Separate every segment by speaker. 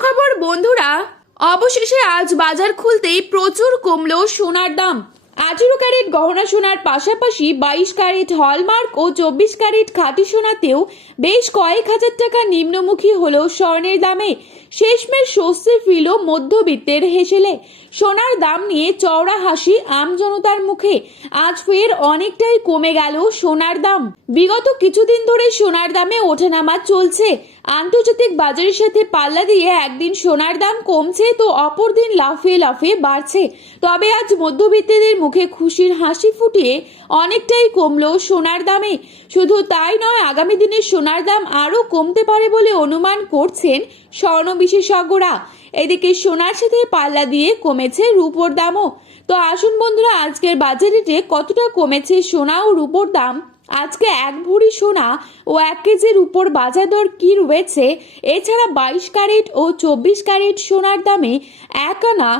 Speaker 1: সুখবর, বন্ধুরা, অবশেষে আজ বাজার খুলতেই প্রচুর কমলো সোনার দাম। আঠেরো ক্যারেট গহনা সোনার পাশাপাশি বাইশ ক্যারেট হলমার্ক ও চব্বিশ ক্যারেট খাঁটি সোনাতেও বেশ কয়েক হাজার টাকা নিম্নমুখী হলো স্বর্ণের দামে। শেষমেশ স্বস্তি ফিল মধ্যবিত্তের হেসেলে। সোনার দাম নিয়ে চওড়া হাসি আমজনতার মুখে। আজ ফের অনেকটাই কমে গেল সোনার দাম। বিগত কিছুদিন ধরে সোনার দামে ওঠানামা চলছে। আন্তর্জাতিক বাজারের সাথে পাল্লা দিয়ে একদিন সোনার দাম কমছে তো অপর দিন লাফিয়ে লাফিয়ে বাড়ছে। তবে আজ মধ্যবিত্তদের মুখে খুশির হাসি ফুটিয়ে অনেকটাই কমলো সোনার দামে। শুধু তাই নয়, আগামী দিনে সোনার দাম আরও কমতে পারে বলে অনুমান করছেন স্বর্ণ বিশেষজ্ঞরা। এদিকে সোনার সাথে পাল্লা দিয়ে কমেছে রূপোর দামও। তো আসুন বন্ধুরা, আজকের বাজার রেটে কতটা কমেছে সোনা ও রূপোর দাম আজকে এক ভরি সোনা ও এক কেজির উপর বাজার দর কি রয়েছে? এছাড়া বাইশ ক্যারেট ও চব্বিশ ক্যারেট সোনার দামে এক আনা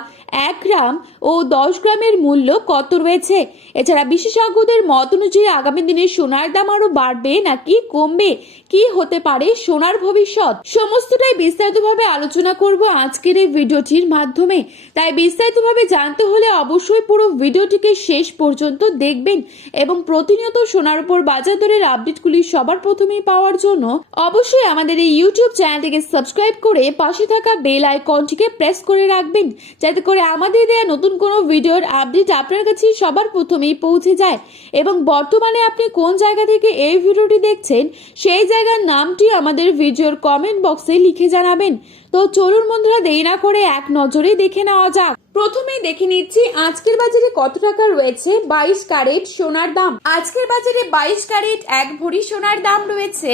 Speaker 1: এক গ্রাম ও দশ গ্রামের মূল্য কত রয়েছে? এছাড়া বিশেষজ্ঞদের মত অনুযায়ী আগামী দিনে সোনার দাম আরও বাড়বে নাকি কমবে? কি হতে পারে সোনার ভবিষ্যৎ? সমস্তটাই বিস্তারিতভাবে আলোচনা করব আজকের এই ভিডিওটির মাধ্যমে। তাই বিস্তারিতভাবে জানতে হলে অবশ্যই পুরো ভিডিওটিকে শেষ পর্যন্ত দেখবেন এবং প্রতিনিয়ত সোনার উপর বাজার দরের আপডেটগুলি সবার প্রথমেই পাওয়ার জন্য অবশ্যই আমাদের এই ইউটিউব চ্যানেলটিকে সাবস্ক্রাইব করে পাশে থাকা বেল আইকনটিকে প্রেস করে রাখবেন, যাতে করে আমাদের দেয়া নতুন কোনো ভিডিওর আপডেট আপনার কাছে সবার প্রথমেই পৌঁছে যায়। এবং বর্তমানে আপনি কোন জায়গা থেকে এই ভিডিওটি দেখছেন, সেই জায়গার নামটি আমাদের ভিডিওর কমেন্ট বক্সে লিখে জানাবেন। তো চলুন বন্ধুরা, দেরি না করে এক নজরে দেখে নেওয়া যাক। প্রথমেই দেখে নিচ্ছি, আজকের বাজারে কত টাকা রয়েছে? বাইশ ক্যারেট সোনার দাম। আজকের বাজারে বাইশ ক্যারেট এক ভরি সোনার দাম রয়েছে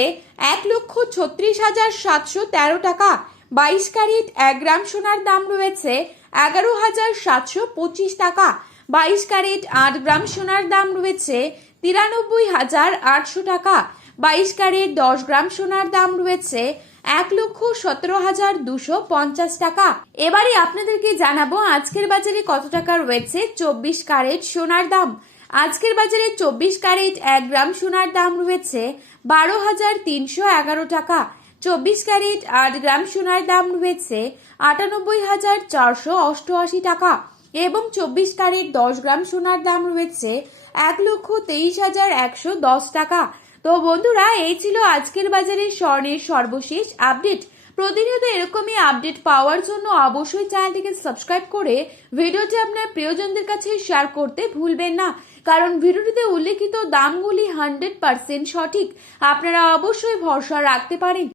Speaker 1: এক লক্ষ ছত্রিশ হাজার সাতশো তেরো টাকা। বাইশ ক্যারেট এক গ্রাম সোনার দাম রয়েছে এগারো হাজার সাতশো পঁচিশ টাকা। বাইশ ক্যারেট আট গ্রাম সোনার দাম রয়েছে তিরানব্বই হাজার আটশো টাকা। বাইশ ক্যারেট দশ গ্রাম সোনার দাম রয়েছে এক লক্ষ সতেরো হাজার দুশো পঞ্চাশ টাকা। এবারে আপনাদেরকে জানাব আজকের বাজারে কত টাকা রয়েছে চব্বিশ ক্যারেট সোনার দাম। আজকের বাজারে চব্বিশ ক্যারেট এক গ্রাম সোনার দাম রয়েছে বারো হাজার তিনশো এগারো টাকা। চব্বিশ ক্যারেট আট গ্রাম সোনার দাম রয়েছে আটানব্বই হাজার চারশো অষ্টআশি টাকা এবং চব্বিশ ক্যারেট দশ গ্রাম সোনার দাম রয়েছে এক লক্ষ তেইশ হাজার একশো দশ টাকা। তো বন্ধুরা, এই ছিল আজকের বাজারে স্বর্ণের সর্বশেষ আপডেট। প্রতিনিয়ত এরকমই আপডেট পাওয়ার জন্য অবশ্যই চ্যানেলটিকে সাবস্ক্রাইব করে ভিডিওটি আপনার প্রিয়জনদের কাছে শেয়ার করতে ভুলবেন না। কারণ ভিডিওটিতে উল্লেখিত দামগুলি হান্ড্রেড পার্সেন্ট সঠিক। আপনারা অবশ্যই ভরসা রাখতে পারেন।